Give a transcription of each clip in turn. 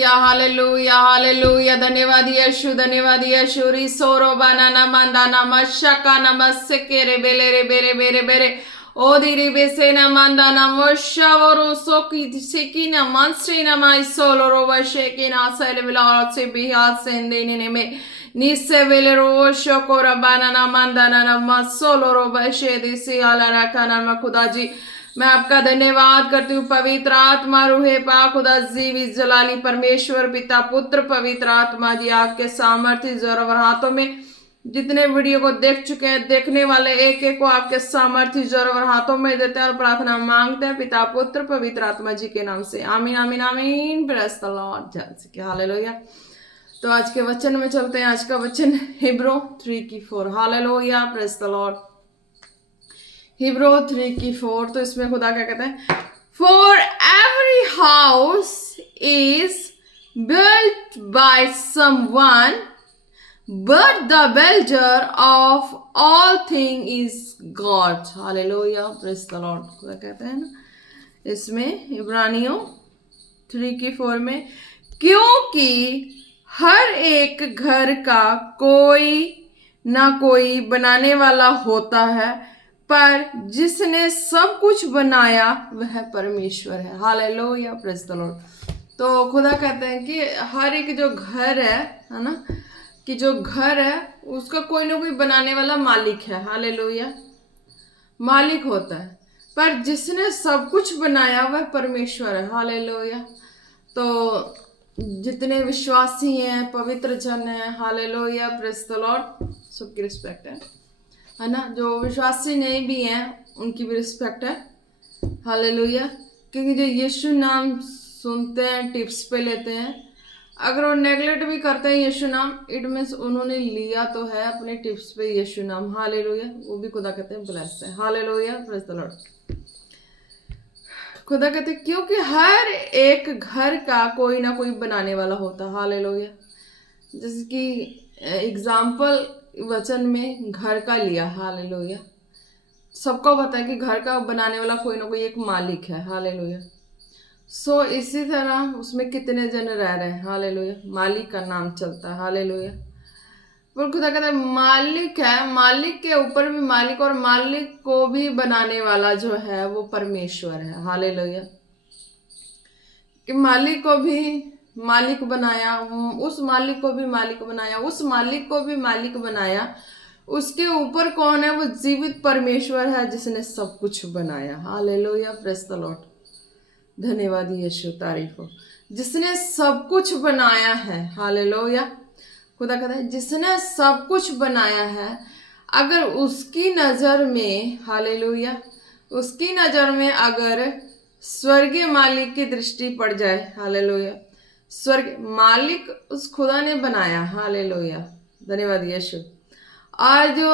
Hallelujah hallelujah hallelujah. धन्यवाद यीशु रिसोरो बनाना मंदाना मशका नमस्से केरे बेले रे बेरे बेरे बेरे ओदिरी बेसेना मंदाना मशवरो सोकी सिकिना मंस्रीना माई सोलो रोवा शेकिना सेले बिला से बिहार सेंदेने ने में निसे बेले रो शोकोरा बनाना मंदाना मसोलो रोवा शेदी सी आला रखाना मकुदाजी। मैं आपका धन्यवाद करती हूँ पवित्र आत्मा रूहे पाक खुदा जीवित जलाली परमेश्वर पिता पुत्र पवित्र आत्मा जी आपके सामर्थ्य जोर और हाथों में जितने वीडियो को देख चुके हैं देखने वाले एक एक को आपके सामर्थ्य जोर और हाथों में देते हैं और प्रार्थना मांगते हैं पिता पुत्र पवित्र आत्मा जी के नाम से आमीन आमीन आमीन। Praise the Lord hallelujah. तो आज के वचन में चलते हैं। आज का वचन Hebrew 3:4 hallelujah praise the Lord. Hebrew 3:4 तो इसमें खुदा क्या कहते हैं, for every house is built by someone but the builder of all thing is God. Hallelujah praise the Lord. खुदा कहते हैं ना इसमें इब्रानियों 3:4 में, क्योंकि हर एक घर का कोई ना कोई बनाने वाला होता है पर जिसने सब कुछ बनाया वह परमेश्वर है। Hallelujah praise the Lord. तो खुदा कहते हैं कि हर एक जो घर है ना, कि जो घर है उसका कोई ना कोई बनाने वाला मालिक है। हालेलुया मालिक होता है, पर जिसने सब कुछ बनाया वह परमेश्वर है। हालेलुया। तो जितने विश्वासी हैं पवित्र जन हैं, हालेलुया प्रेज़ द लॉर्ड, सबकी रिस्पेक्ट है ना। जो विश्वासी नहीं भी हैं उनकी भी रिस्पेक्ट है। हालेलुया। क्योंकि जो यीशु नाम सुनते हैं टिप्स पे लेते हैं, अगर वो नेगलेक्ट भी करते हैं यीशु नाम, इट मीन्स उन्होंने लिया तो है अपने टिप्स पे यीशु नाम। हालेलुया। वो भी खुदा कहते हैं ब्लेस है। Hallelujah praise the Lord. खुदा कहते हैं क्योंकि हर एक घर का कोई ना कोई बनाने वाला होता है। हालेलुया। जैसे कि एग्जाम्पल वचन में घर का लिया। हालेलुया। सबको पता है कि घर का बनाने वाला कोई ना कोई एक मालिक है। हालेलुया। सो इसी तरह उसमें कितने जन रह रहे हैं। हालेलुया। मालिक का नाम चलता है। हालेलुया। पर खुदा कहता है मालिक है, मालिक के ऊपर भी मालिक, और मालिक को भी बनाने वाला जो है वो परमेश्वर है। हालेलुया। कि मालिक को भी मालिक बनाया, उस मालिक को भी मालिक बनाया, उस मालिक को भी मालिक बनाया, उसके ऊपर कौन है, वो जीवित परमेश्वर है जिसने सब कुछ बनाया। Hallelujah praise the Lord. धन्यवाद यीशु, तारीफ हो जिसने सब कुछ बनाया है। हालेलुया। खुदा कहता है जिसने सब कुछ बनाया है, अगर उसकी नज़र में, हालेलुया, उसकी नज़र में अगर स्वर्गीय मालिक की दृष्टि पड़ जाए, हालेलुया, स्वर्ग मालिक उस खुदा ने बनाया। हालेलुया। धन्यवाद यीशु। और जो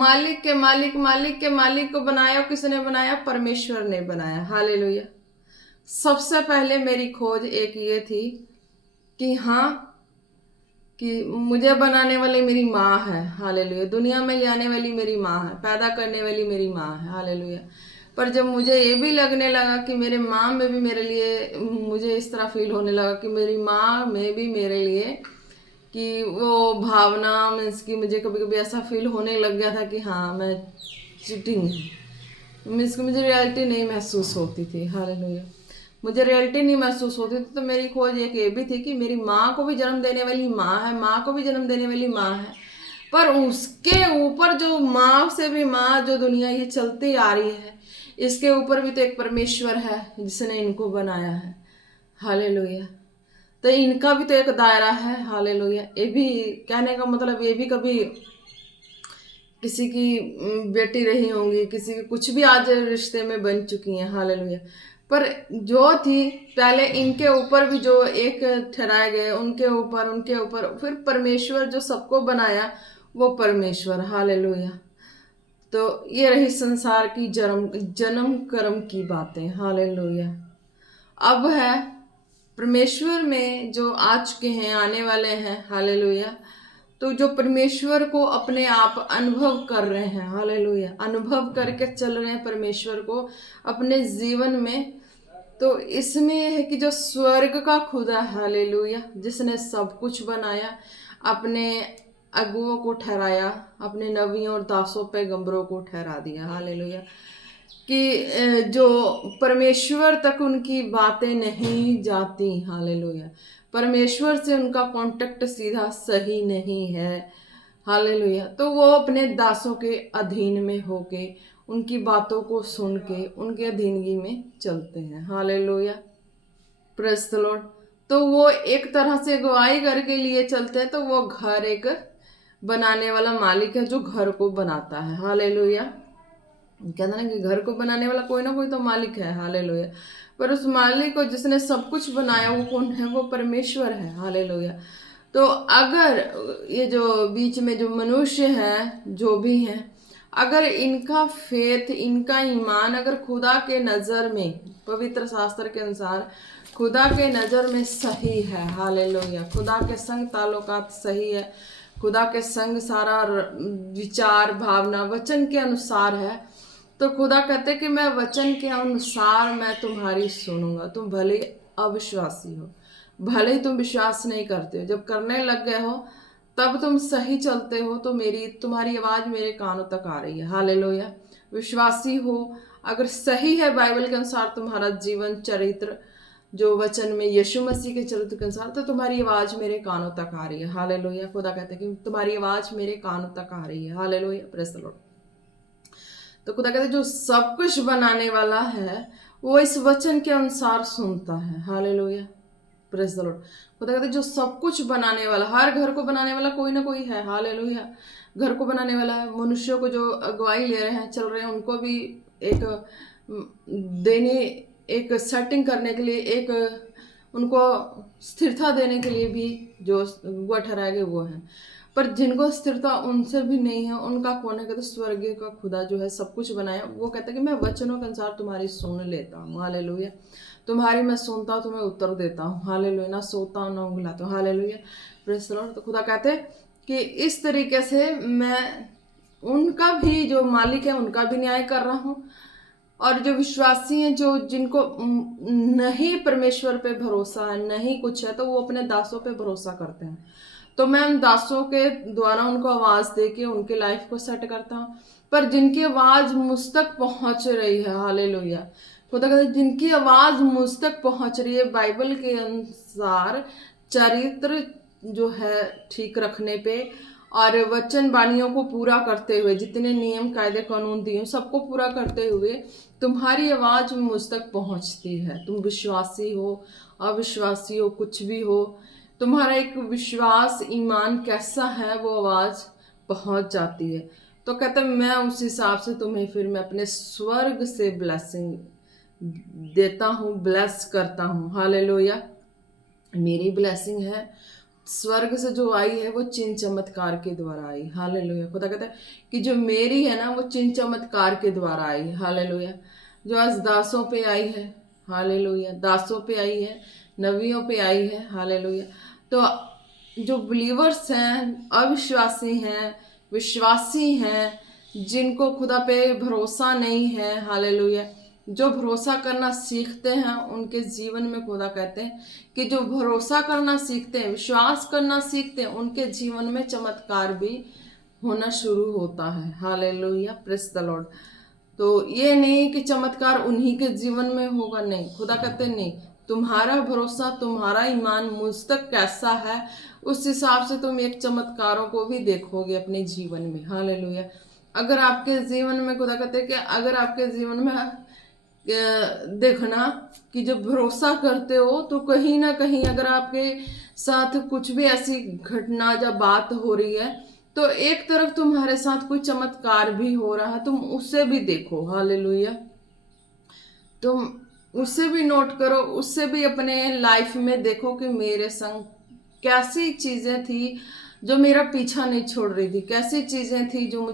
मालिक के मालिक, मालिक के मालिक को बनाया, किसने बनाया, परमेश्वर ने बनाया। हालेलुया। सबसे पहले मेरी खोज एक ये थी कि हाँ, कि मुझे बनाने वाली मेरी माँ है। हालेलुया। दुनिया में ले आने वाली मेरी माँ है, पैदा करने वाली मेरी माँ है। हालेलुया। पर जब मुझे ये भी लगने लगा कि मेरे माँ में भी मेरे लिए, मुझे इस तरह फील होने लगा कि मेरी माँ में भी मेरे लिए, कि वो भावना मीन्स कि मुझे कभी कभी ऐसा फील होने लग गया था कि हाँ मैं चीटिंग हूँ, मीन्स कि मुझे रियलिटी नहीं महसूस होती थी। हालेलुया। मुझे रियलिटी नहीं महसूस होती थी। तो मेरी खोज एक ये भी थी कि मेरी माँ को भी जन्म देने वाली माँ है, माँ को भी जन्म देने वाली माँ है, पर उसके ऊपर जो माँ से भी माँ जो दुनिया ये चलती आ रही है, इसके ऊपर भी तो एक परमेश्वर है जिसने इनको बनाया है। हालेलुया। तो इनका भी तो एक दायरा है। हालेलुया। ये भी कहने का मतलब, ये भी कभी किसी की बेटी रही होंगी, किसी की कुछ भी आज रिश्ते में बन चुकी हैं। हालेलुया। पर जो थी पहले इनके ऊपर भी जो एक ठहराए गए, उनके ऊपर फिर परमेश्वर जो सबको बनाया वो परमेश्वर। हालेलुया। तो ये रही संसार की जन्म कर्म की बातें। हालेलुया। अब है परमेश्वर में जो आ चुके हैं, आने वाले हैं। हालेलुया। तो जो परमेश्वर को अपने आप अनुभव कर रहे हैं, हालेलुया, अनुभव करके चल रहे हैं परमेश्वर को अपने जीवन में, तो इसमें यह है कि जो स्वर्ग का खुदा, हालेलुया, जिसने सब कुछ बनाया, अपने अगुओं को ठहराया, अपने नबियों और दासों पैगंबरों को ठहरा दिया, हालेलुया, कि जो परमेश्वर तक उनकी बातें नहीं जाती, हालेलुया, परमेश्वर से उनका कांटेक्ट सीधा सही नहीं है, हालेलुया, तो वो अपने दासों के अधीन में होके उनकी बातों को सुन के उनके अधीनगी में चलते हैं, हालेलुया, प्रेज द लॉर्ड। तो वो एक तरह से गवाही करके लिए चलते हैं। तो वो घर एक बनाने वाला मालिक है जो घर को बनाता है, हालेलुया। कहते हैं ना कि घर को बनाने वाला कोई ना कोई तो मालिक है, हालेलुया। पर उस मालिक को जिसने सब कुछ बनाया वो कौन है? वो परमेश्वर है, हालेलुया। तो अगर ये जो बीच में जो मनुष्य हैं, जो भी हैं, अगर इनका फेथ, इनका ईमान अगर खुदा के नज़र में, पवित्र शास्त्र के अनुसार खुदा के नज़र में सही है, हालेलुया, खुदा के संग ताल्लुकात सही है, खुदा के संग सारा विचार भावना वचन के अनुसार है, तो खुदा कहते कि मैं वचन के अनुसार मैं तुम्हारी सुनूंगा। तुम भले अविश्वासी हो, भले ही तुम विश्वास नहीं करते हो, जब करने लग गए हो तब तुम सही चलते हो, तो तुम्हारी आवाज़ मेरे कानों तक आ रही है, हालेलुया। विश्वासी हो, अगर सही है बाइबल के अनुसार तुम्हारा जीवन चरित्र, जो वचन में यीशु मसीह के चरित्र के अनुसार, तो तुम्हारी आवाज़ मेरे कानों तक आ रही है, हालेलुया। खुदा कहते हैं कि तुम्हारी आवाज़ मेरे कानों तक आ रही है, हालेलुया, प्रेज़ द लॉर्ड। तो खुदा कहते हैं जो सब कुछ बनाने वाला है वो इस वचन के अनुसार सुनता है, हालेलुया, प्रेज़ द लॉर्ड। खुदा कहते हैं जो सब कुछ बनाने वाला, हर घर को बनाने वाला कोई ना कोई है, हालेलुया। घर को बनाने वाला है, मनुष्यों को जो अगुवाई ले रहे हैं, चल रहे हैं, उनको भी एक देने, एक सेटिंग करने के लिए, एक उनको स्थिरता देने के लिए भी जो वो ठहराए गए वो हैं। पर जिनको स्थिरता उनसे भी नहीं है, उनका कौन है? कहते स्वर्गीय का खुदा जो है सब कुछ बनाया, वो कहता है कि मैं वचनों के अनुसार तुम्हारी सुन लेता हूँ, हालेलुया। तुम्हारी मैं सुनता हूँ, तुम्हें उत्तर देता हूँ, हालेलुया। ना सोता हूँ ना उंगलाता हूँ, हालेलुया, प्रेज़ द लॉर्ड। तो खुदा कहते हैं कि इस तरीके से मैं उनका भी, जो मालिक है उनका भी न्याय कर रहा हूँ, और जो विश्वासी हैं, जो जिनको नहीं परमेश्वर पे भरोसा है, नहीं कुछ है, तो वो अपने दासों पे भरोसा करते हैं। तो मैं उन दासों के द्वारा उनको आवाज़ दे के उनके लाइफ को सेट करता हूँ। पर जिनकी आवाज़ मुझ तक पहुँच रही है, हालेलुया, खुदा कहते हैं जिनकी आवाज़ मुझ तक पहुँच रही है बाइबल के अनुसार, चरित्र जो है ठीक रखने पे और वचन वाणियों को पूरा करते हुए, जितने नियम कायदे कानून दिए सबको पूरा करते हुए तुम्हारी आवाज़ मुझ तक पहुँचती है। तुम विश्वासी हो, अविश्वासी हो, कुछ भी हो, तुम्हारा एक विश्वास, ईमान कैसा है, वो आवाज़ पहुँच जाती है। तो कहते हैं मैं उस हिसाब से तुम्हें फिर मैं अपने स्वर्ग से ब्लेसिंग देता हूँ, ब्लेस करता हूँ, हालेलुया। मेरी ब्लेसिंग है स्वर्ग से जो आई है वो चिन्ह चमत्कार के द्वारा आई, हालेलुया। खुदा कहता है कि जो मेरी है ना वो चिन्ह चमत्कार के द्वारा आई, हालेलुया। जो आज दासों पे आई है, हालेलुया, दासों पे आई है, नबियों पे आई है, हालेलुया। तो जो बिलीवर्स हैं, अविश्वासी हैं, विश्वासी हैं, जिनको खुदा पे भरोसा नहीं है, हालेलुया, जो भरोसा करना सीखते हैं उनके जीवन में खुदा कहते हैं कि जो भरोसा करना सीखते हैं, विश्वास करना सीखते हैं, उनके जीवन में चमत्कार भी होना शुरू होता है, हालेलुया, प्रेज़ द लॉर्ड। तो ये नहीं कि चमत्कार उन्हीं के जीवन में होगा, नहीं, खुदा कहते नहीं, तुम्हारा भरोसा, तुम्हारा ईमान मुझ तक कैसा है, उस हिसाब से तुम एक चमत्कारों को भी देखोगे अपने जीवन में, हालेलुया। अगर आपके जीवन में, खुदा कहते हैं कि अगर आपके जीवन में देखना कि जब भरोसा करते हो तो कहीं ना कहीं अगर आपके साथ कुछ भी ऐसी घटना या बात हो रही है, तो एक तरफ तुम्हारे साथ कोई चमत्कार भी हो रहा है, तुम उसे भी देखो, हालेलुया। तुम उसे भी नोट करो, उससे भी अपने लाइफ में देखो कि मेरे संग कैसी चीज़ें थी जो मेरा पीछा नहीं छोड़ रही थी, कैसी चीज़ें थी जो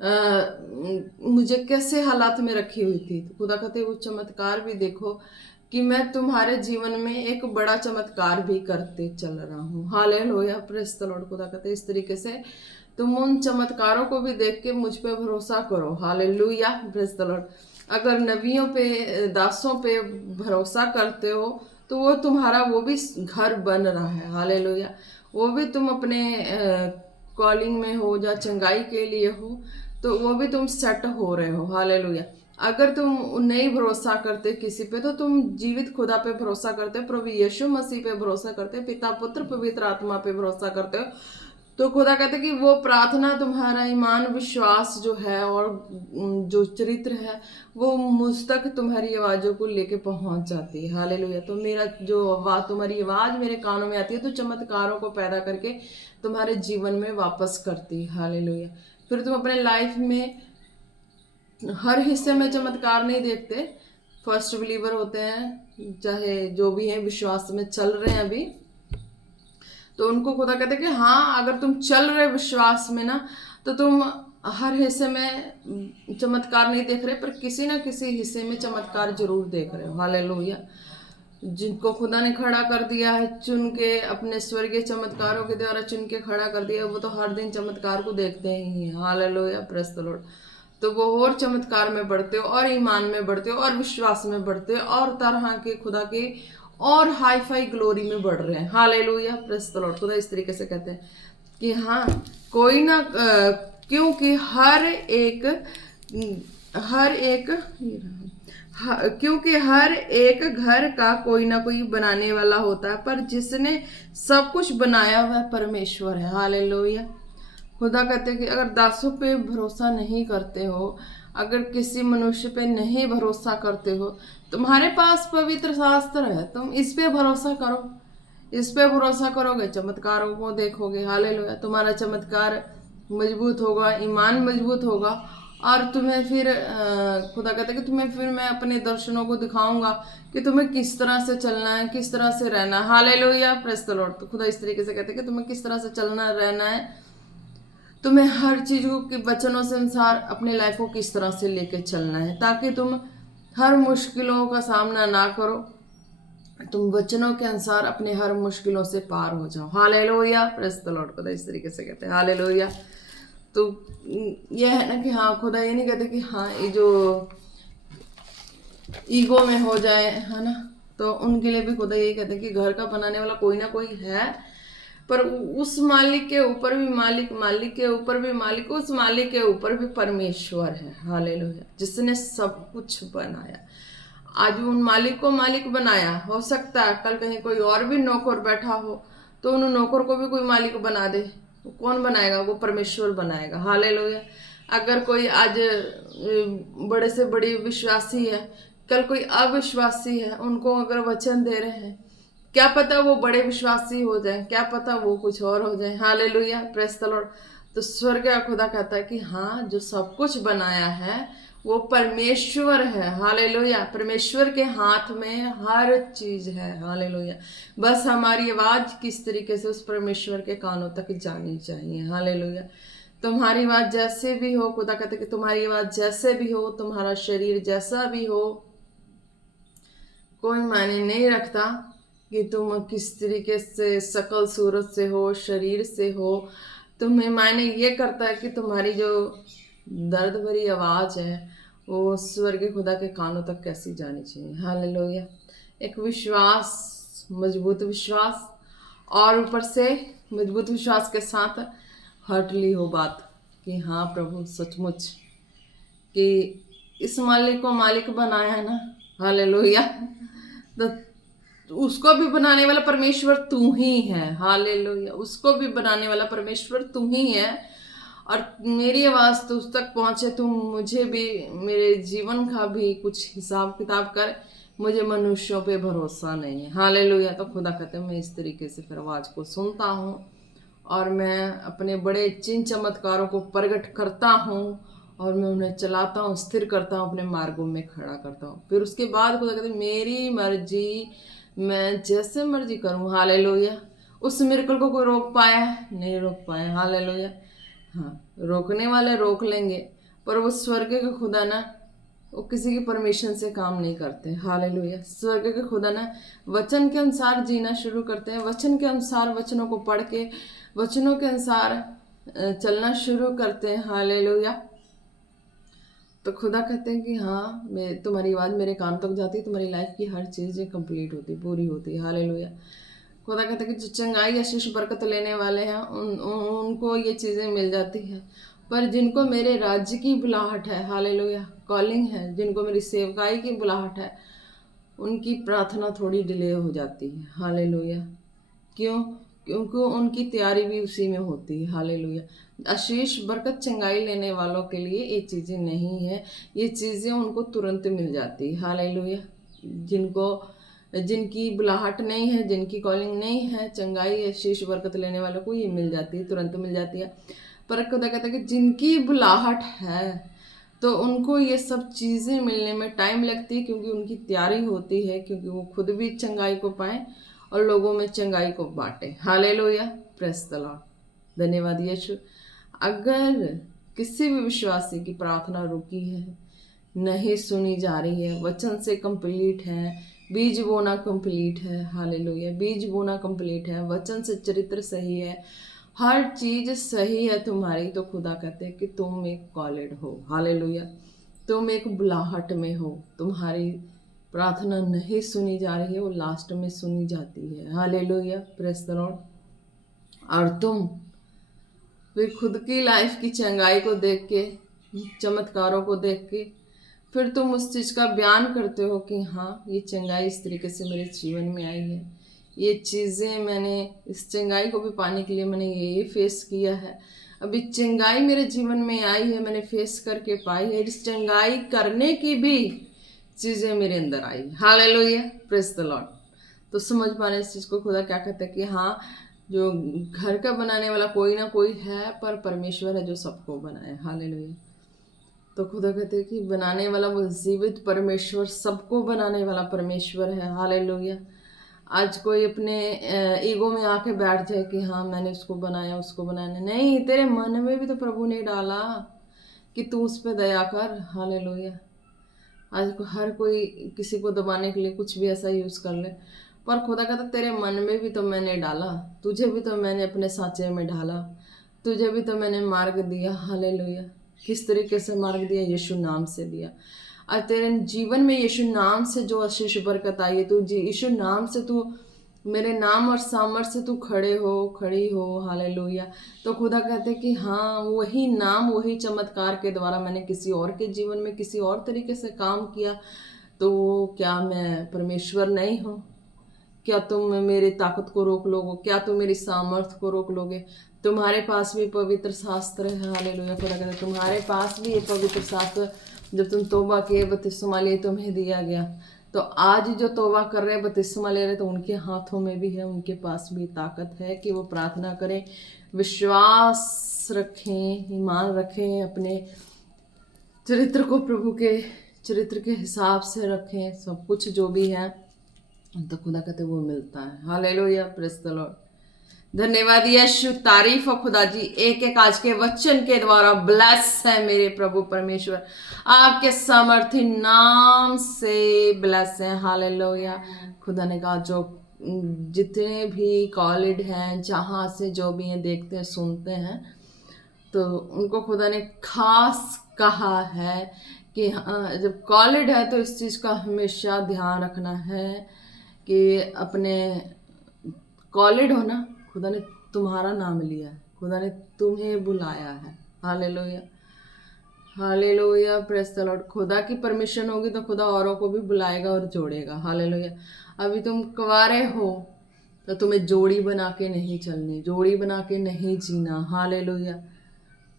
मुझे कैसे हालात में रखी हुई थी। तो खुदा कहते वो चमत्कार भी देखो कि मैं तुम्हारे जीवन में एक बड़ा चमत्कार भी करते चल रहा हूँ, हालेलुया, प्रेज़ द लॉर्ड। खुदा कहते इस तरीके से तुम उन चमत्कारों को भी देख के मुझ पे भरोसा करो, हालेलुया, प्रेज़ द लॉर्ड। अगर नबियों पे, दासों पे भरोसा करते हो तो वो तुम्हारा वो भी घर बन रहा है। हालेलुया। वो भी तुम अपने कॉलिंग में हो या चंगाई के लिए हो तो वो भी तुम सेट हो रहे हो। हालेलुया। अगर तुम नहीं भरोसा करते किसी पे तो तुम जीवित खुदा पे भरोसा करते हो, प्रभु यीशु मसीह पे भरोसा करते हो, पिता पुत्र पवित्र आत्मा पे भरोसा करते हो, तो खुदा कहते कि वो प्रार्थना, तुम्हारा ईमान विश्वास जो है और जो चरित्र है वो मुझ तक तुम्हारी आवाज़ों को लेके पहुंच जाती है। हालेलुया। तो मेरा जो आवाज़, तुम्हारी आवाज़ मेरे कानों में आती है तो चमत्कारों को पैदा करके तुम्हारे जीवन में वापस करती है। हालेलुया। फिर तुम अपने लाइफ में हर हिस्से में चमत्कार नहीं देखते। फर्स्ट बिलीवर होते हैं, चाहे जो भी हैं, विश्वास में चल रहे हैं अभी, तो उनको खुदा कहते हैं कि हाँ, अगर तुम चल रहे विश्वास में ना तो तुम हर हिस्से में चमत्कार नहीं देख रहे, पर किसी ना किसी हिस्से में चमत्कार जरूर देख रहे हो। हालेलुया। जिनको खुदा ने खड़ा कर दिया है, चुन के, अपने स्वर्गीय चमत्कारों के द्वारा चुन के खड़ा कर दिया, वो तो हर दिन चमत्कार को देखते ही हैं। Hallelujah, praise the Lord. तो वो और चमत्कार में बढ़ते हो और ईमान में बढ़ते हो और विश्वास में बढ़ते हो और तरह के खुदा के और हाई फाई ग्लोरी में बढ़ रहे हैं। Hallelujah, praise the Lord. खुदा इस तरीके से कहते हैं कि हाँ, कोई ना, क्योंकि क्योंकि हर एक घर का कोई ना कोई बनाने वाला होता है, पर जिसने सब कुछ बनाया हुआ परमेश्वर है। हालेलुया। खुदा कहते हैं कि अगर दासों पे भरोसा नहीं करते हो, अगर किसी मनुष्य पे नहीं भरोसा करते हो, तुम्हारे पास पवित्र शास्त्र है, तुम इस पे भरोसा करो। इस पे भरोसा करोगे, चमत्कारों को देखोगे। हालेलुया। तुम्हारा चमत्कार मजबूत होगा, ईमान मजबूत होगा, और तुम्हें फिर खुदा कहते हैं कि तुम्हें फिर मैं अपने दर्शनों को दिखाऊंगा कि तुम्हें किस तरह से चलना है, किस तरह से रहना है। Hallelujah, praise the Lord. तो खुदा इस तरीके से कहते हैं कि तुम्हें किस तरह से चलना रहना है, तुम्हें हर चीज़ के वचनों से अनुसार अपने लाइफ को किस तरह से लेके चलना है, ताकि तुम हर मुश्किलों का सामना ना करो, तुम वचनों के अनुसार अपने हर मुश्किलों से पार हो जाओ। Hallelujah, praise the Lord. खुदा इस तरीके से कहते हैं। हालेलुया। तो यह है ना कि हाँ, खुदा ये नहीं कहते कि हाँ ये जो ईगो में हो जाए, है ना, तो उनके लिए भी खुदा यही कहते हैं कि घर का बनाने वाला कोई ना कोई है, पर उस मालिक के ऊपर भी मालिक, मालिक के ऊपर भी मालिक, उस मालिक के ऊपर भी परमेश्वर है। हालेलुया, जिसने सब कुछ बनाया। आज उन मालिक को मालिक बनाया, हो सकता है कल कहीं कोई और भी नौकर बैठा हो तो उन नौकर को भी कोई मालिक बना दे, तो कौन बनाएगा? वो परमेश्वर बनाएगा। हालेलुया। अगर कोई आज बड़े से बड़ी विश्वासी है, कल कोई अविश्वासी है, उनको अगर वचन दे रहे हैं, क्या पता वो बड़े विश्वासी हो जाए, क्या पता वो कुछ और हो जाए। Hallelujah, praise the Lord. तो स्वर्ग का खुदा कहता है कि हाँ, जो सब कुछ बनाया है वो परमेश्वर है। हालेलुया। परमेश्वर के हाथ में हर चीज है। हालेलुया। बस हमारी आवाज किस तरीके से उस परमेश्वर के कानों तक जानी चाहिए। हालेलुया। तुम्हारी आवाज जैसे भी हो, खुदा कहते कि तुम्हारी आवाज जैसे भी हो, तुम्हारा शरीर जैसा भी हो, कोई मायने नहीं रखता कि तुम किस तरीके से शकल सूरत से हो, शरीर से हो। तुम्हें मायने ये करता है कि तुम्हारी जो दर्द भरी आवाज़ है वो स्वर्गीय खुदा के कानों तक कैसी जानी चाहिए। हालेलुया। एक विश्वास, मजबूत विश्वास, और ऊपर से मजबूत विश्वास के साथ हट ली हो बात कि हाँ प्रभु, सचमुच कि इस मालिक को मालिक बनाया है ना। हालेलुया। तो उसको भी बनाने वाला परमेश्वर तू ही है। हालेलुया। उसको भी बनाने वाला परमेश्वर तू ही है, और मेरी आवाज़ तो उस तक पहुँचे, तुम मुझे भी, मेरे जीवन का भी कुछ हिसाब किताब कर। मुझे मनुष्यों पे भरोसा नहीं है। हालेलुया। तो खुदा कहते हैं मैं इस तरीके से फिर आवाज़ को सुनता हूँ और मैं अपने बड़े चिन्ह चमत्कारों को प्रकट करता हूँ और मैं उन्हें चलाता हूँ, स्थिर करता हूँ, अपने मार्गों में खड़ा करता हूँ। फिर उसके बाद खुदा कहते हैं मेरी मर्जी, मैं जैसे मर्जी करूँ। हालेलुया। उस मिरेकल को कोई रोक पाया? नहीं रोक पाया। हालेलुया। हाँ, रोकने वाले रोक लेंगे, पर वो स्वर्ग के खुदा ना, वो किसी की परमिशन से काम नहीं करते। हालेलुया। स्वर्ग के खुदा ना वचन के अनुसार जीना शुरू करते हैं, वचन के अनुसार, वचनों को पढ़ के वचनों के अनुसार चलना शुरू करते हैं। हालेलुया। तो खुदा कहते हैं कि हाँ, मैं तुम्हारी आवाज़ मेरे कान तक जाती है, तुम्हारी लाइफ की हर चीज़ें कंप्लीट होती, पूरी होती है। हालेलुया। खुदा कहते हैं कि जो चंगाई आशीष बरकत लेने वाले हैं उनको ये चीज़ें मिल जाती हैं। पर जिनको मेरे राज्य की बुलाहट है, हालेलुया, कॉलिंग है, जिनको मेरी सेवकाई की बुलाहट है, उनकी प्रार्थना थोड़ी डिले हो जाती है। हालेलुया। क्यों? क्योंकि उनकी तैयारी भी उसी में होती है। हालेलुया। आशीष बरकत चंगाई लेने वालों के लिए ये चीज़ें नहीं है, ये चीज़ें उनको तुरंत मिल जाती है। हालेलुया। जिनको जिनकी बुलाहट नहीं है, जिनकी कॉलिंग नहीं है, चंगाई आशीष बरकत लेने वालों को ये मिल जाती है, तुरंत मिल जाती है। पर खुदा कहता है कि जिनकी बुलाहट है तो उनको ये सब चीज़ें मिलने में टाइम लगती है, क्योंकि उनकी तैयारी होती है, क्योंकि वो खुद भी चंगाई को पाएं और लोगों में चंगाई को बांटे। हालेलुया। Press the Lord. धन्यवाद यीशु। अगर किसी भी विश्वासी की प्रार्थना रुकी है, नहीं सुनी जा रही है, वचन से कंप्लीट है, बीज बोना कंप्लीट है, हालेलुया, बीज बोना कंप्लीट है, वचन से चरित्र सही है, हर चीज सही है तुम्हारी, तो खुदा कहते हैं कि तुम एक कॉलेड हो। हालेलुया। तुम एक बुलाहट में हो, तुम्हारी प्रार्थना नहीं सुनी जा रही है, वो लास्ट में सुनी जाती है। हालेलुया। Press the Lord. और तुम फिर खुद की लाइफ की चंगाई को देख के, चमत्कारों को देख के, फिर तुम उस चीज़ का बयान करते हो कि हाँ, ये चंगाई इस तरीके से मेरे जीवन में आई है, ये चीज़ें मैंने इस चंगाई को भी पाने के लिए मैंने ये फेस किया है, अभी चंगाई मेरे जीवन में आई है, मैंने फेस करके पाई है, इस चंगाई करने की भी चीज़ें मेरे अंदर आई। हालेलुया। Praise the Lord. तो समझ पाने इस चीज़ को, खुदा क्या कहता है कि हाँ, जो घर का बनाने वाला कोई ना कोई है, पर परमेश्वर है जो सबको बनाए। हालेलुया। तो खुदा कहते हैं कि बनाने वाला वो जीवित परमेश्वर, सबको बनाने वाला परमेश्वर है। हालेलुया। आज कोई अपने ईगो में आके बैठ जाए कि हाँ, मैंने उसको बनाया, उसको बनाया, नहीं, तेरे मन में भी तो प्रभु ने डाला कि तू उस पर दया कर। हालेलुया। आज हर कोई किसी को दबाने के लिए कुछ भी ऐसा यूज़ कर ले, पर खुदा कहता तेरे मन में भी तो मैंने डाला, तुझे भी तो मैंने अपने सांचे में ढाला, तुझे भी तो मैंने मार्ग दिया। हालेलुया। किस तरीके से मार्ग दिया? यीशु नाम से दिया। और तेरे जीवन में यीशु नाम से जो आशीष बरकत आई है, तू यीशु नाम से तू, मेरे नाम और सामर्थ्य से तू खड़े हो, खड़ी हो। हालेलुया। तो खुदा कहते कि हाँ, वही नाम, वही चमत्कार के द्वारा मैंने किसी और के जीवन में किसी और तरीके से काम किया, तो क्या मैं परमेश्वर नहीं हूँ? क्या तुम मेरी ताकत को रोक लोगे? क्या तुम मेरी सामर्थ्य को रोक लोगे? तुम्हारे पास भी पवित्र शास्त्र है। हालेलुया। खुदा कहता है तुम्हारे पास भी ये पवित्र शास्त्र, जब तुम तौबा किए, बपतिस्मा लिए, तुम्हें दिया गया। तो आज जो तौबा कर रहे हैं, बपतिस्मा ले रहे, तो उनके हाथों में भी है, उनके पास भी ताकत है कि वो प्रार्थना करें, विश्वास रखें, ईमान रखें, अपने चरित्र को प्रभु के चरित्र के हिसाब से रखें, सब कुछ जो भी है तो खुदा कहते वो मिलता है। हालेलुया। Praise the Lord. धन्यवाद यीशु, तारीफ हो खुदा जी, एक एक आज के वचन के द्वारा ब्लेस है मेरे प्रभु परमेश्वर, आपके सामर्थी नाम से ब्लेस है। हालेलुया। खुदा ने कहा जो जितने भी कॉलेड हैं, जहाँ से जो भी हैं, देखते हैं, सुनते हैं, तो उनको खुदा ने खास कहा है कि हाँ, जब कॉलेड है तो इस चीज़ का हमेशा ध्यान रखना है कि अपने कॉलेड हो ना, खुदा ने तुम्हारा नाम लिया है, खुदा ने तुम्हें बुलाया है। Hallelujah. Hallelujah. Praise the Lord. खुदा की परमिशन होगी तो खुदा औरों को भी बुलाएगा और जोड़ेगा। हालेलुया। अभी तुम कुंवारे हो तो तुम्हें जोड़ी बना के नहीं चलनी, जोड़ी बना के नहीं जीना। हालेलुया।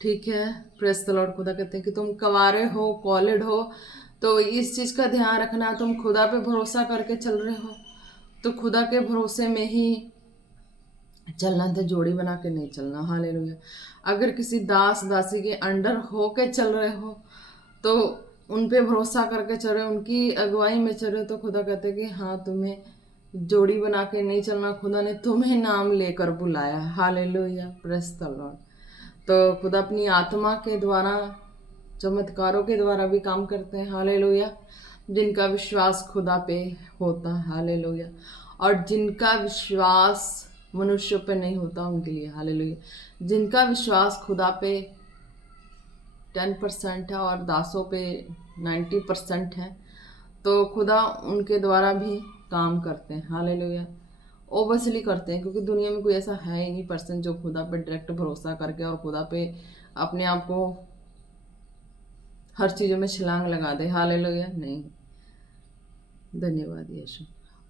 ठीक है। Praise the Lord. खुदा कहते हैं कि तुम कुंवारे हो, कॉलेड हो, तो इस चीज़ का ध्यान रखना, तुम खुदा पे भरोसा करके चल रहे हो तो खुदा के भरोसे में ही चलना, तो जोड़ी बना के नहीं चलना। हालेलुया। अगर किसी दास दासी के अंडर हो के चल रहे हो तो उन पे भरोसा करके चल रहे हो, उनकी अगुवाई में चल रहे हो, तो खुदा कहते कि हाँ, तुम्हें जोड़ी बना के नहीं चलना, खुदा ने तुम्हें नाम लेकर बुलाया। हालेलुया। Praise the Lord. तो खुदा अपनी आत्मा के द्वारा, चमत्कारों के द्वारा भी काम करते हैं। हालेलुया। जिनका विश्वास खुदा पे होता है। हालेलुया। और जिनका विश्वास मनुष्य पे नहीं होता उनके लिए। हालेलुया। जिनका विश्वास खुदा पे 10% है और दासों पे 90% है। तो खुदा उनके द्वारा भी काम करते हैं। हालेलुया। ओबसली करते हैं, क्योंकि दुनिया में कोई ऐसा है ही नहीं पर्सन जो खुदा पे डायरेक्ट भरोसा करके और खुदा पे अपने आप को हर चीज़ों में छलांग लगा दे। हालेलुया, नहीं। धन्यवाद यीशु।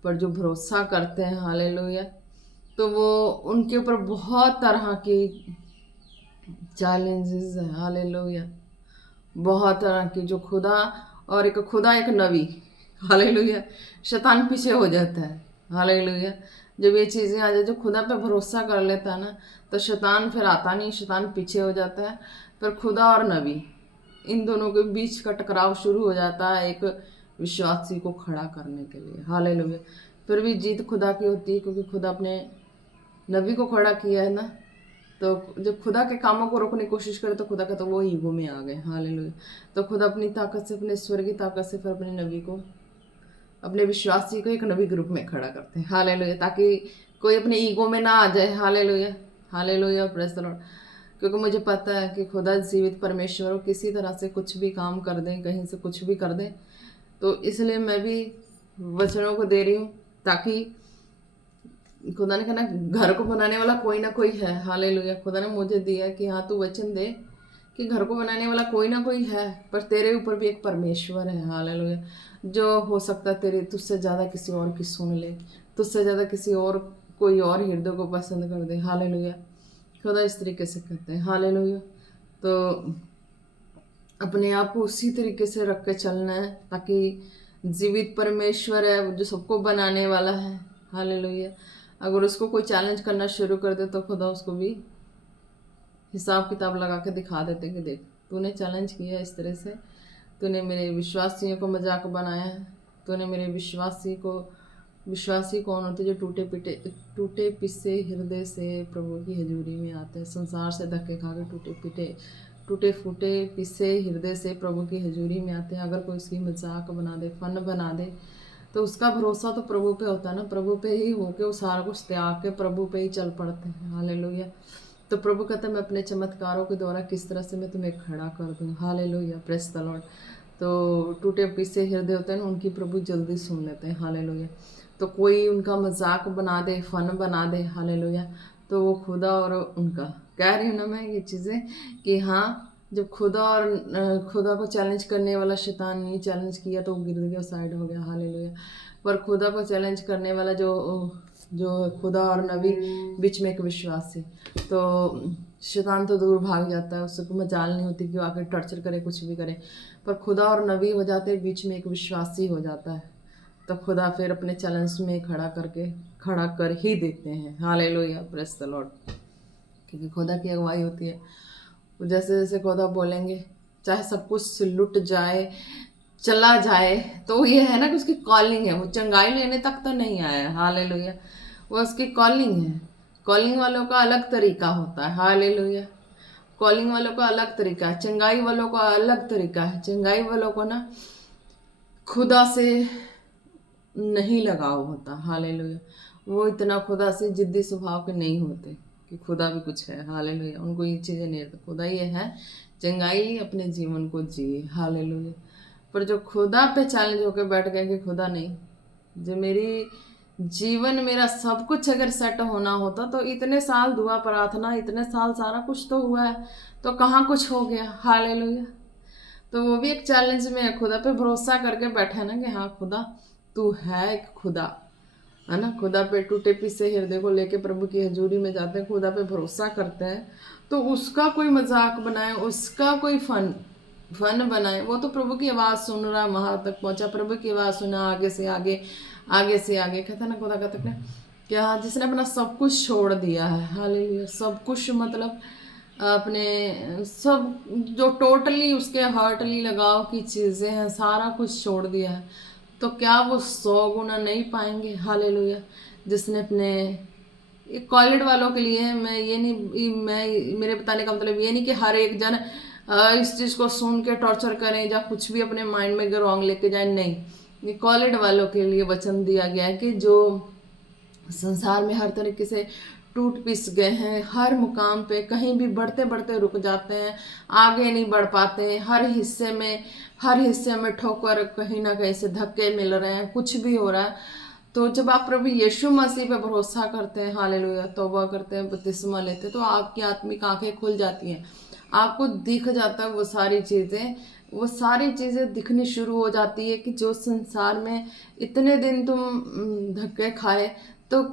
पर जो भरोसा करते हैं, हालेलुया, तो वो उनके ऊपर बहुत तरह की चैलेंजेस है। हालेलुया, बहुत तरह की जो खुदा और एक खुदा एक नबी, हालेलुया, शैतान पीछे हो जाता है। हालेलुया, जब ये चीज़ें आ जाए, जो खुदा पे भरोसा कर लेता है ना, तो शैतान फिर आता नहीं, शैतान पीछे हो जाता है। पर खुदा और नबी, इन दोनों के बीच का टकराव शुरू हो जाता है एक विश्वासी को खड़ा करने के लिए। हालेलुया, फिर भी जीत खुदा की होती है, क्योंकि खुदा अपने नबी को खड़ा किया है ना। तो जब खुदा के कामों को रोकने की कोशिश करे तो खुदा का तो वो ईगो में आ गए। हालेलुया, तो खुदा अपनी ताकत से, अपने स्वर्गीय ताकत से फिर अपने नबी को, अपने विश्वासी को एक नबी ग्रुप में खड़ा करते हैं। हालेलुया, ताकि कोई अपने ईगो में ना आ जाए। Hallelujah, hallelujah, praise the Lord. क्योंकि मुझे पता है कि खुदा जीवित परमेश्वर किसी तरह से कुछ भी काम कर दें, कहीं से कुछ भी कर दें, तो इसलिए मैं भी वचनों को दे रही हूँ, ताकि खुदा ने कहना घर को बनाने वाला कोई ना कोई है। हालेलुया, खुदा ने मुझे दिया कि हाँ तू वचन दे कि घर को बनाने वाला कोई ना कोई है, पर तेरे ऊपर भी एक परमेश्वर है। हालेलुया, जो हो सकता है तेरे तुझसे ज़्यादा किसी और की सुन ले, तुझसे ज़्यादा किसी और कोई और हृदय को पसंद कर दे। हालेलुया, खुदा इस तरीके से कहते हैं। हालेलुया, तो अपने आप को उसी तरीके से रख के चलना है, ताकि जीवित परमेश्वर है जो सबको बनाने वाला है। हालेलुया, अगर उसको कोई चैलेंज करना शुरू कर दे तो खुदा उसको भी हिसाब किताब लगा के दिखा देते कि देख तूने चैलेंज किया इस तरह से, तूने मेरे विश्वासियों को मजाक बनाया है, तूने मेरे विश्वासी कौन होते जो टूटे पिसे हृदय से प्रभु की हजूरी में आते हैं, संसार से धक्के खा के टूटे फूटे पिसे हृदय से प्रभु की हजूरी में आते हैं। अगर कोई उसकी मजाक बना दे, फन बना दे, तो उसका भरोसा तो प्रभु पे होता है ना, प्रभु पे ही होके वो सारा कुछ त्याग के प्रभु पे ही चल पड़ते हैं। हालेलुया, तो प्रभु कहता है मैं अपने चमत्कारों के द्वारा किस तरह से मैं तुम्हें खड़ा कर दूँ। Hallelujah, praise the Lord. तो टूटे पीसे हृदय होते हैं ना, उनकी प्रभु जल्दी सुन लेते हैं। हालेलुया, तो कोई उनका मजाक बना दे, फन बना दे, हालेलुया, तो वो खुदा और उनका कह रही हूँ ना मैं ये चीज़ें कि हाँ, जब खुदा को चैलेंज करने वाला शैतान नहीं चैलेंज किया तो वो गिर गया, साइड हो गया। हालेलुया, पर खुदा को चैलेंज करने वाला जो खुदा और नबी बीच में एक विश्वासी, तो शैतान तो दूर भाग जाता है, उसको मजाल नहीं होती कि वो आकर टॉर्चर करे, कुछ भी करे। पर खुदा और नबी हो जाते हैं, बीच में एक विश्वासी हो जाता है, तो खुदा फिर अपने चैलेंज में खड़ा कर ही देते हैं। Hallelujah, praise the Lord. क्योंकि खुदा की अगुवाई होती है, जैसे जैसे खुदा बोलेंगे, चाहे सब कुछ लुट जाए, चला जाए, तो ये है ना कि उसकी कॉलिंग है, वो चंगाई लेने तक तो नहीं आया। हालेलुया, वो उसकी कॉलिंग है। कॉलिंग वालों का अलग तरीका होता है। हालेलुया, कॉलिंग वालों का अलग तरीका है, चंगाई वालों का अलग तरीका है। चंगाई वालों को ना खुदा से नहीं लगाव होता। हालेलुया, वो इतना खुदा से जिद्दी स्वभाव के नहीं होते कि खुदा भी कुछ है। हालेलुया, उनको ये चीज़ें नहीं रहती, खुदा ये है, चंगाई अपने जीवन को जिए। हालेलुया, पर जो खुदा पे चैलेंज होकर बैठ गए कि खुदा नहीं, जो मेरी जीवन मेरा सब कुछ अगर सेट होना होता तो इतने साल दुआ प्रार्थना, इतने साल सारा कुछ तो हुआ है, तो कहाँ कुछ हो गया। हालेलुया, तो वो भी एक चैलेंज में है, खुदा पे भरोसा करके बैठे ना कि हाँ खुदा तू है एक खुदा, है ना। खुदा पे टूटे पीसे हृदय को लेके प्रभु की हजूरी में जाते हैं, खुदा पे भरोसा करते हैं, तो उसका कोई मजाक बनाए, उसका कोई फन बनाए, वो तो प्रभु की आवाज़ सुन रहा, वहाँ तक पहुँचा, प्रभु की आवाज़ सुना, आगे से आगे कहता ना खुदा कहता है कि हाँ, जिसने अपना सब कुछ छोड़ दिया है। हालेलुया, सब कुछ मतलब अपने सब जो टोटली उसके हार्टली लगाव की चीज़ें हैं, सारा कुछ छोड़ दिया है, तो क्या वो 100 गुना नहीं पाएंगे। हालेलुया, जिसने अपने कॉलेज वालों के लिए, मैं मेरे बताने का मतलब ये नहीं कि हर एक जन इस चीज़ को सुन के टॉर्चर करें या कुछ भी अपने माइंड में रॉन्ग लेके जाए, नहीं। ये कॉलेज वालों के लिए वचन दिया गया है कि जो संसार में हर तरीके से टूट पिस गए हैं, हर मुकाम पे कहीं भी बढ़ते बढ़ते रुक जाते हैं, आगे नहीं बढ़ पाते, हर हिस्से में ठोकर, कहीं ना कहीं से धक्के मिल रहे हैं, कुछ भी हो रहा है। तो जब आप प्रभु यीशु मसीह पे भरोसा करते हैं, हालेलुया, तौबा करते हैं, बपतिस्मा लेते हैं, तो आपकी आत्मिक आंखें खुल जाती हैं, आपको दिख जाता है वो सारी चीज़ें दिखनी शुरू हो जाती है कि जो संसार में इतने दिन तुम धक्के खाए, तो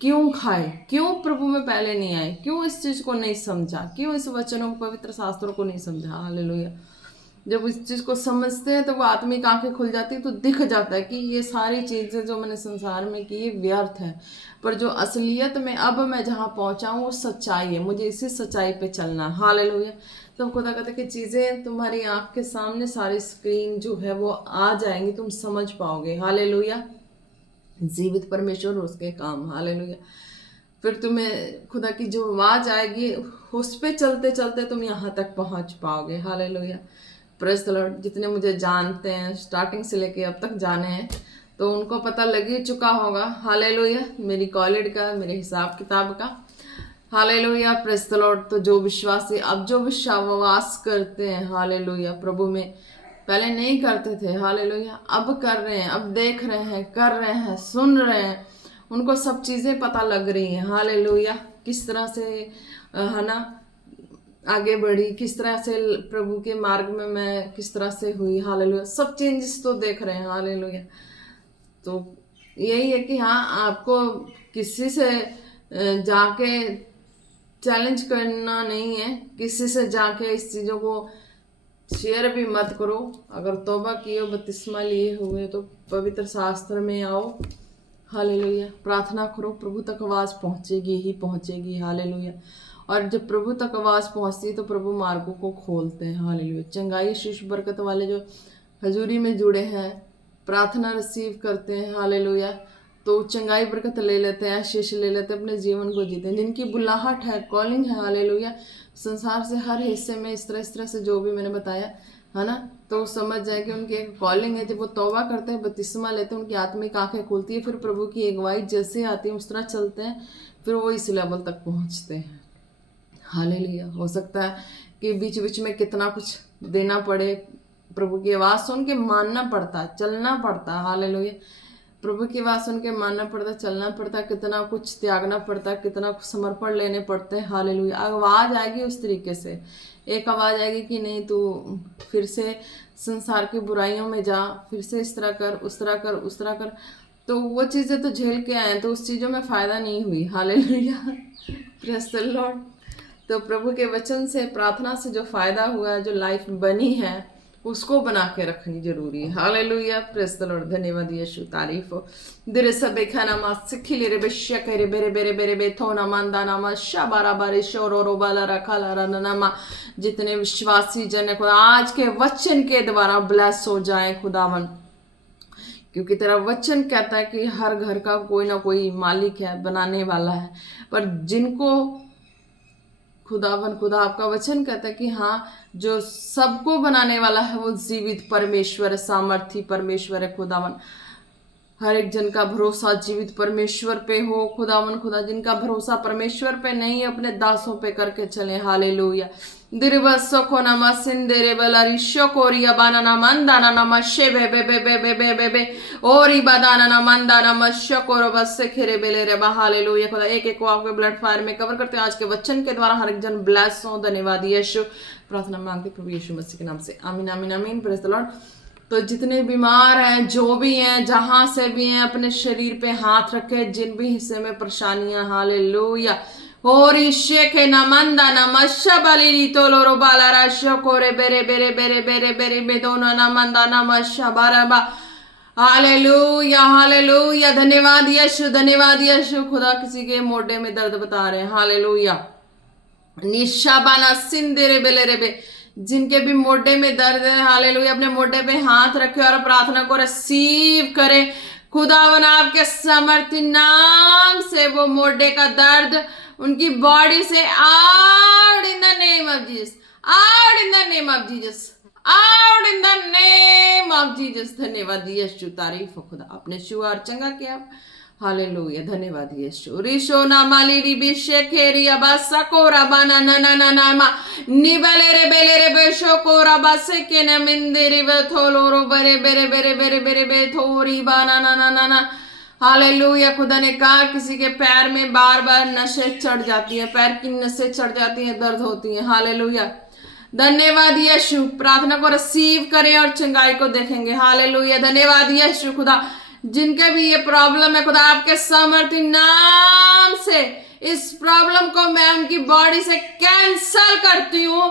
क्यों खाए, क्यों प्रभु में पहले नहीं आए, क्यों इस चीज़ को नहीं समझा, क्यों इस वचनों पवित्र शास्त्रों को नहीं समझा। हालेलुया। जब इस चीज़ को समझते हैं तो वो आत्मिक आंखें खुल जाती है, तो दिख जाता है कि ये सारी चीज़ें जो मैंने संसार में की व्यर्थ है, पर जो असलियत में अब मैं जहाँ पहुँचा हूँ वो सच्चाई है, मुझे इसी सच्चाई पे चलना। हालेलुया। तो खुदा कहता है कि चीज़ें तुम्हारी आँख के सामने, सारी स्क्रीन जो है वो आ जाएंगी, तुम समझ पाओगे। हालेलुया। जीवित परमेश्वर और उसके काम। हालेलुया। फिर तुम्हें खुदा की जो आवाज़ आएगी उस पे चलते चलते तुम यहाँ तक पहुँच पाओगे। हालेलुया। Praise the Lord. जितने मुझे जानते हैं स्टार्टिंग से लेके अब तक जाने हैं, तो उनको पता लग ही चुका होगा। हालेलुया। मेरी कॉलेज का, मेरे हिसाब किताब का। हालेलुया। Praise the Lord. तो जो विश्वासी अब जो विश्वास करते हैं, हालेलुया, प्रभु में पहले नहीं करते थे, हालेलुया, अब कर रहे हैं, अब देख रहे हैं, कर रहे हैं, सुन रहे हैं, उनको सब चीज़ें पता लग रही हैं। हालेलुया। किस तरह से है ना आगे बढ़ी, किस तरह से प्रभु के मार्ग में मैं किस तरह से हुई। हालेलुया। सब चेंजेस तो देख रहे हैं। हालेलुया। तो यही है कि हाँ, आपको किसी से जाके चैलेंज करना नहीं है, किसी से जाके इस चीज़ों को शेयर भी मत करो। अगर तौबा किए, बपतिस्मा लिए हुए, तो पवित्र शास्त्र में आओ। हालेलुया। प्रार्थना करो, प्रभु तक आवाज़ पहुँचेगी ही पहुँचेगी। हालेलुया। और जब प्रभु तक आवाज़ पहुँचती है तो प्रभु मार्गों को खोलते हैं। हालेलुया। चंगाई, शीश, बरकत वाले जो हजूरी में जुड़े हैं, प्रार्थना रिसीव करते हैं, हालेलुया, तो चंगाई बरकत ले लेते हैं, आशीष ले लेते हैं, अपने जीवन को जीते हैं। जिनकी बुलाहट है, कॉलिंग है, हालेलुया, संसार से हर हिस्से में इस तरह से जो भी मैंने बताया है ना, तो समझ जाए कि उनकी एक कॉलिंग है। जब वो तौबा करते हैं, बपतिस्मा लेते हैं, उनकी आत्मिक आंखें खुलती है, फिर प्रभु की अगुवाई जैसे आती है उस तरह चलते हैं, फिर वो इस लेवल तक पहुँचते हैं। हालेलुया। हो सकता है कि बीच बीच में कितना कुछ देना पड़े, प्रभु की आवाज़ सुन के मानना पड़ता, चलना पड़ता। हालेलुया। प्रभु की आवाज़ सुन के मानना पड़ता, चलना पड़ता, कितना कुछ त्यागना पड़ता, कितना कुछ समर्पण लेने पड़ते हैं। हालेलुया। आवाज़ आएगी उस तरीके से, एक आवाज़ आएगी कि नहीं तू फिर से संसार की बुराइयों में जा, फिर से इस तरह कर, उस तरह कर, उस तरह कर, तो वो चीज़ें तो झेल के आए, तो उस चीज़ों में फ़ायदा नहीं हुई। हालेलुया। Praise the Lord. तो प्रभु के वचन से, प्रार्थना से जो फ़ायदा हुआ है, जो लाइफ बनी है, उसको बना के रखनी जरूरी है। हालेलुया। Praise the Lord. धन्यवाद यीशु, तारीफ हो। दिरे सबे खाना सिखिले रे बेश्या करे बेरे बेरे बेरे बेथोना मांदाना मा शाबारा बारे शोरो बाला रखाला रननमा। जितने विश्वासी जन खुदा आज के वचन के द्वारा ब्लेस हो जाए खुदावन, क्योंकि तेरा वचन कहता है कि हर घर का कोई ना कोई मालिक है, बनाने वाला है, पर जिनको खुदा आपका वचन कहता है कि हाँ, जो सबको बनाने वाला है वो जीवित परमेश्वर है, सामर्थी परमेश्वर है। खुदावन, हर एक जन का भरोसा जीवित परमेश्वर पे हो। खुदावन खुदा, जिनका भरोसा परमेश्वर पे नहीं है, अपने दासों पे करके चले। हालेलुया। दिरबसको नमा सिंदेरे बलारी शकोरिया बानाना मंदाना नमा शेबे बे बे बे बे बे बे बे ओरी बादाना ना मंदाना मशकोरो बसे खेरे बेले रे। हालेलुया। खुदा एक एक को आपके ब्लड फायर में कवर करते हैं। आज के वचन के द्वारा हर एक जन ब्लेस हो। धन्यवाद यीशु। प्रार्थना मांगते प्रभु यीशु मसीह के नाम से, आमीन आमीन आमीन। Praise the Lord. तो जितने बीमार हैं, जो भी हैं, जहां से भी हैं, अपने शरीर पे हाथ रखे, जिन भी हिस्से में परेशानियां, हालेलुया, होरी शेखे नमंदा नमशा बलिरी तोलोरो बालारा शकोरे बेरे बेरे बेरे बेरे बेरे बेदोना नमंदा नमशा बारबा। Hallelujah hallelujah. धन्यवाद यीशु, धन्यवाद यीशु। खुदा किसी के मोढे में दर्द बता रहे हैं, हालेलुया, निशाबाना सिंदेरे बेले रे बे, जिनके भी मोढे में दर्द है, हालेलुया, अपने मोढे पे हाथ रखे और प्रार्थना को रिसीव करें। खुदावन आपके समर्थी नाम से वो मोढे का दर्द उनकी बॉडी से out in the name of Jesus, out in the name of Jesus, out in the name of Jesus. धन्यवाद यीशु, तारीफ हो खुदा, आपने छुआ और चंगा किया। हालेलुया, धन्यवाद यीशु। रिशो ना माली रिबिशे खेरी अबासा कोरा बाना ना ना ना ना मा निबले रे बेले रे बेशो कोरा बासे के न मिंदेरी वे थोलो रो बरे बेरे बेरे बेरे बेरे बे थोरी बाना ना ना ना ना। हालेलुया, खुदा ने कहा किसी के पैर में बार बार नशे चढ़ जाती है, पैर की नसें चढ़ जाती है, दर्द होती है। हालेलुया, धन्यवाद यीशु। प्रार्थना को रिसीव करें और चंगाई को देखेंगे। हालेलुया, धन्यवाद यीशु। खुदा जिनके भी ये प्रॉब्लम है, खुदा आपके सामर्थ्य नाम से इस प्रॉब्लम को मैं उनकी बॉडी से कैंसल करती हूँ,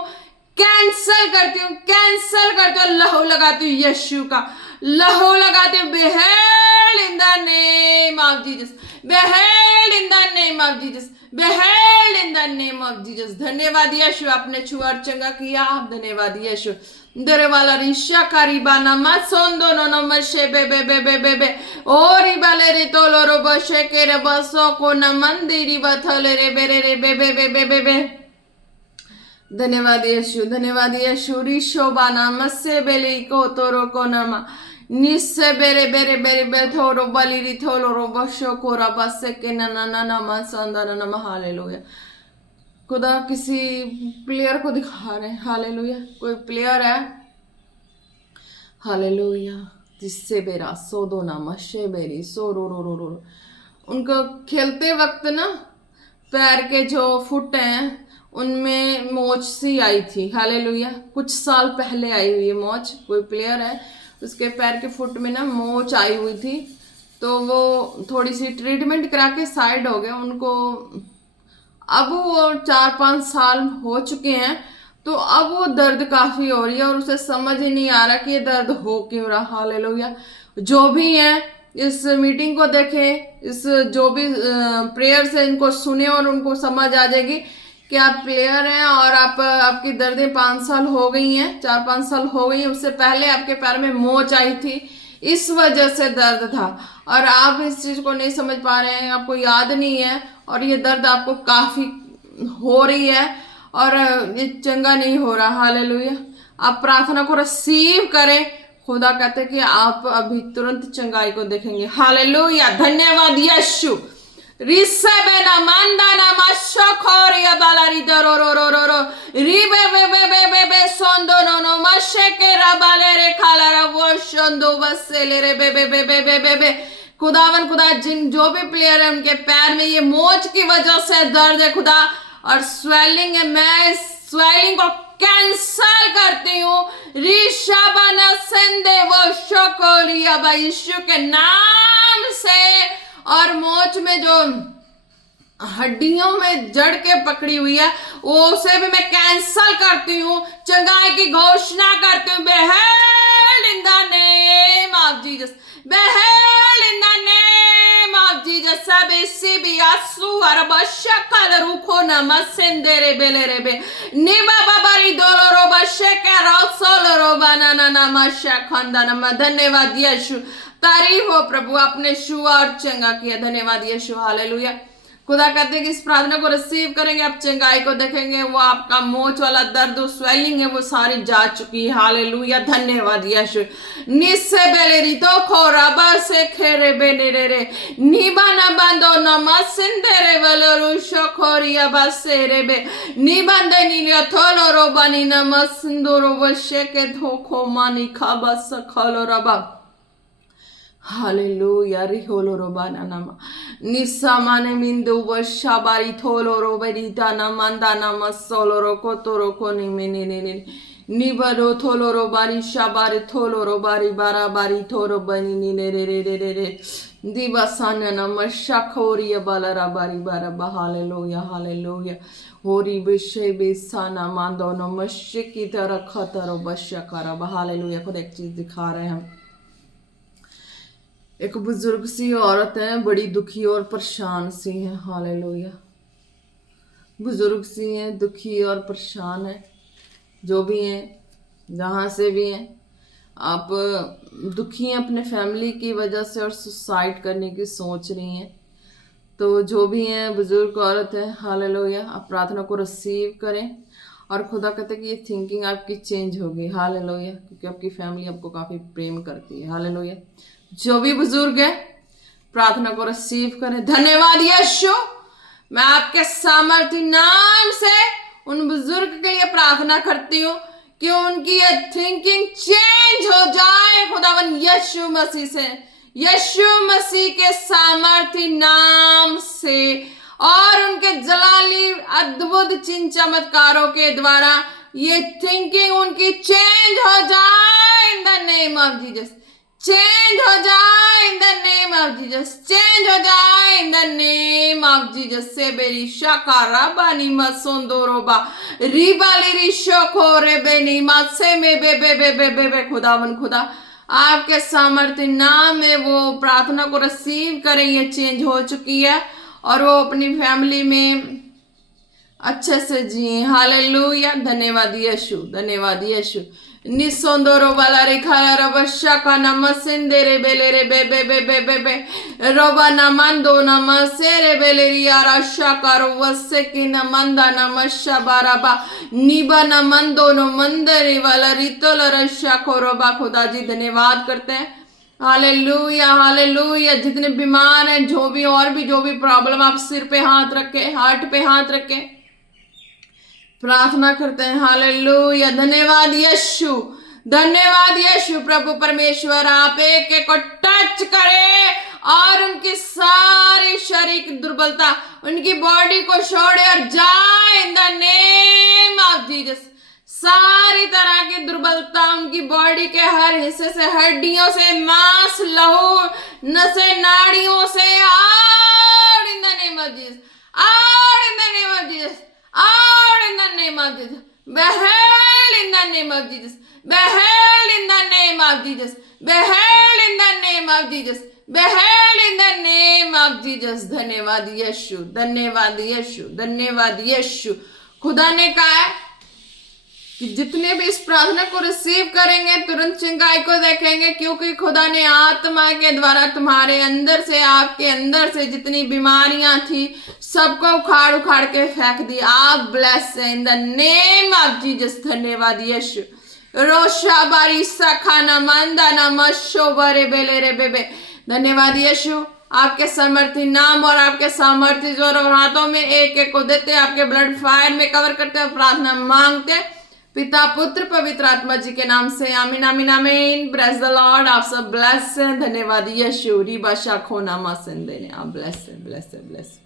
कैंसल करती हूँ, कैंसल करती हूँ। लहू लगाती हूँ यीशु का, लहू लगाती हूँ। Be healed in the name of Jesus, be healed in the name of Jesus, be healed in the name of Jesus. धन्यवाद यीशु, आपने छुआ और चंगा किया। धन्यवाद यीशु। दरे वाला रिशा कारीबाना मत सोंदो नो नो मशे बे बे बे बे बे बे ओरी बाले रे तोलो रो बशे के रे बसो को न मंदिरी बथले रे बे रे रे बे बे बे बे बे बे। धन्यवाद यीशु, धन्यवाद यीशु। रिशो बाना मस्से बेली को तोरो को नमा निस्से बेरे बेरे बेरे बे थोरो बलिरी थोलो रो बशो को रा बसे के न न न न म संदा न न। हालेलुया, खुदा किसी प्लेयर को दिखा रहे हैं। हालेलुया, कोई प्लेयर है, हालेलुया, जिससे बेरा सोदो ना मशे बेरी सो रो रो रो रो। उनको खेलते वक्त ना पैर के जो फुट हैं उनमें मोच सी आई थी। हालेलुया, कुछ साल पहले आई हुई है मोच। कोई प्लेयर है, उसके पैर के फुट में ना मोच आई हुई थी, तो वो थोड़ी सी ट्रीटमेंट करा के साइड हो गए उनको। अब वो 4-5 साल हो चुके हैं, तो अब वो दर्द काफ़ी हो रही है और उसे समझ ही नहीं आ रहा कि ये दर्द हो क्यों रहा। हालेलुया, जो भी है इस मीटिंग को देखें, इस जो भी प्रेयर से इनको सुने और उनको समझ आ जाएगी कि आप प्लेयर हैं और आपकी दर्दें 5 साल हो गई हैं, 4-5 साल हो गई हैं। उससे पहले आपके पैर में मोच आई थी, इस वजह से दर्द था और आप इस चीज़ को नहीं समझ पा रहे हैं, आपको याद नहीं है और ये दर्द आपको काफ़ी हो रही है और ये चंगा नहीं हो रहा। हालेलुया, आप प्रार्थना को रिसीव करें। खुदा कहते हैं कि आप अभी तुरंत चंगाई को देखेंगे। हालेलुया, धन्यवाद यीशु। रिसेबेना मंदाना मशखोरिया बालारी दरो रो रो रो रो रिबे बे बे बे बे बे सोंदो नो नो मशके रबाले रे खाला रा वो शोंदो बसेले रे बे बे बे बे बे बे बे। खुदावन, खुदा जिन जो भी प्लेयर है उनके पैर में ये मोच की वजह से दर्द है खुदा और स्वेलिंग है, मैं स्वेलिंग को कैंसल करती हूँ। ऋषभना संदे वो शकोरिया यीशु के नाम से। और मोच में जो हड्डियों में जड़ के पकड़ी हुई है वो उसे भी मैं कैंसल करती हूँ, चंगाई की घोषणा करती हूँ। Be healed in the name of Jesus, be healed in the name of Jesus. सब इसी भी आसू और बशकल रुखो नमसेंदे रे बेले रे बे निबा बाबारी दोलो रो बशके रोसोलो रो बनाना नमशा खंदा नम। धन्यवाद यीशु, तारीफ हो प्रभु, आपने छुआ और चंगा किया। धन्यवाद यीशु। हालेलुया, खुदा कहते हैं कि इस प्रार्थना को रिसीव करेंगे, आप चंगाई को देखेंगे, वो आपका मोच वाला दर्द स्वेलिंग है वो सारी जा चुकी है। हालेलुया, धन्यवाद यीशु। निस्से बेलेरी तो खोराबा से खेरे बेने रे रे निबाना बांधो नमसिंदे रे वलरु शखोरिया बसे रे बे निबांदे नीलिया थोलो रो बनी नमसिंदो रो वशे के धोखो मानी खाबा सखलो रबा। हालेलुया, रिहोलो रोबाना नामा निस्सा माने मिंदु वशाबारी थोलो रो बेरीता नमंदा नम सोलो रो कोतोरो कोनी मिनी नी निबरो थोलो रो बारी शाबारी थोलो रो बारी बारा बारी थोरो बनी नी रे रे रे रे रे दिवसान नम शखोरिया बाला बारी बारा। हालेलुया, हालेलुया, होरी बिशे बेसाना मांदो नम की तरह खतरो बशकारा। हालेलुया, खुद एक चीज दिखा रहे हैं हम। एक बुजुर्ग सी औरत है, बड़ी दुखी और परेशान सी है। हालेलुया, बुजुर्ग सी हैं, दुखी और परेशान है। जो भी हैं, जहाँ से भी हैं, आप दुखी हैं अपने फैमिली की वजह से और सुसाइड करने की सोच रही हैं। तो जो भी हैं, बुजुर्ग औरत है, हालेलुया, आप प्रार्थना को रिसीव करें और खुदा कहते हैं कि ये थिंकिंग आपकी चेंज होगी। हालेलुया, क्योंकि आपकी फैमिली आपको काफ़ी प्रेम करती है। हालेलुया, जो भी बुजुर्ग है प्रार्थना को रिसीव करें। धन्यवाद यीशु, मैं आपके सामर्थ्य नाम से उन बुजुर्ग के लिए प्रार्थना करती हूँ कि उनकी ये थिंकिंग चेंज हो जाए खुदावन यीशु मसीह से, यीशु मसीह के सामर्थ्य नाम से, और उनके जलाली अद्भुत चिन्ह चमत्कारों के द्वारा ये थिंकिंग उनकी चेंज हो जाए इन the name of Jesus, change हो जाए इन the name of Jesus, change हो जाए इन द नेम ऑफ जीसस। से बेरी शाकारा बानी मसोंदोरोबा रिबाली रिशोको रे बेनी मसे में बे बे बे बे बे बे खुदावन खुदा आपके सामर्थ्य नाम में वो प्रार्थना को रिसीव करें। ये चेंज हो चुकी है और वो अपनी फैमिली में अच्छे से जिए। हालेलुया, धन्यवाद यीशु, धन्यवाद यीशु। निसोंदोरो वाला रिखाला रबशा का नमसेंदे रे बेले रे बे बे बे बे बे बे रोबा नमंदो नमसे रे बेले रिया रशा करो वसे की नमंदा नमशा बाराबा निबा नमंदो नो मंदरे वाला रितोल रशा को रोबा। खुदा जी धन्यवाद करते हैं। Hallelujah, hallelujah. जितने बीमार हैं, जो भी प्रॉब्लम, आप सिर पे हाथ रखे, हार्ट पे हाथ रखे, प्रार्थना करते हैं। हालेलुया, धन्यवाद यीशु, धन्यवाद यीशु। प्रभु परमेश्वर आप एक एक को टच करें और उनकी सारी शारीरिक दुर्बलता उनकी बॉडी को छोड़े और जाए इन द नेम ऑफ जीसस। सारी तरह की दुर्बलता उनकी बॉडी के हर हिस्से से, हड्डियों से, मांस, लहू, नसें, नाड़ियों से, out in the name of Jesus, out in the name of Jesus, out in the name of Jesus, beheld in the name of Jesus, beheld in the name of Jesus, beheld in the name of Jesus, beheld in the name of Jesus। धन्यवाद यीशु, धन्यवाद यीशु, धन्यवाद यीशु। खुदा ने कहा है कि जितने भी इस प्रार्थना को रिसीव करेंगे तुरंत चंगाई को देखेंगे, क्योंकि खुदा ने आत्मा के द्वारा तुम्हारे अंदर से, आपके अंदर से जितनी बीमारियां थी सबको उखाड़ उखाड़ के फेंक दी। आप ब्लेस हैं इन द नेम ऑफ जीसस। धन्यवाद यीशु। रोशा बारी सखा न मंदा न मशो बरे बेले रे बेबे। धन्यवाद यीशु, आपके सामर्थ्य नाम और आपके सामर्थ्य जोर और हाथों में एक एक को देते, आपके ब्लड फायर में कवर करते और प्रार्थना मांगते पिता, पुत्र, पवित्र आत्मा जी के नाम से। आमीन, आमीन, आमीन। Praise the Lord. आप सब ब्लेस हैं। धन्यवाद यीशु। रिबा शाखो नामा सेंदे ने आप ब्लेस है, ब्लेस है, ब्लेस।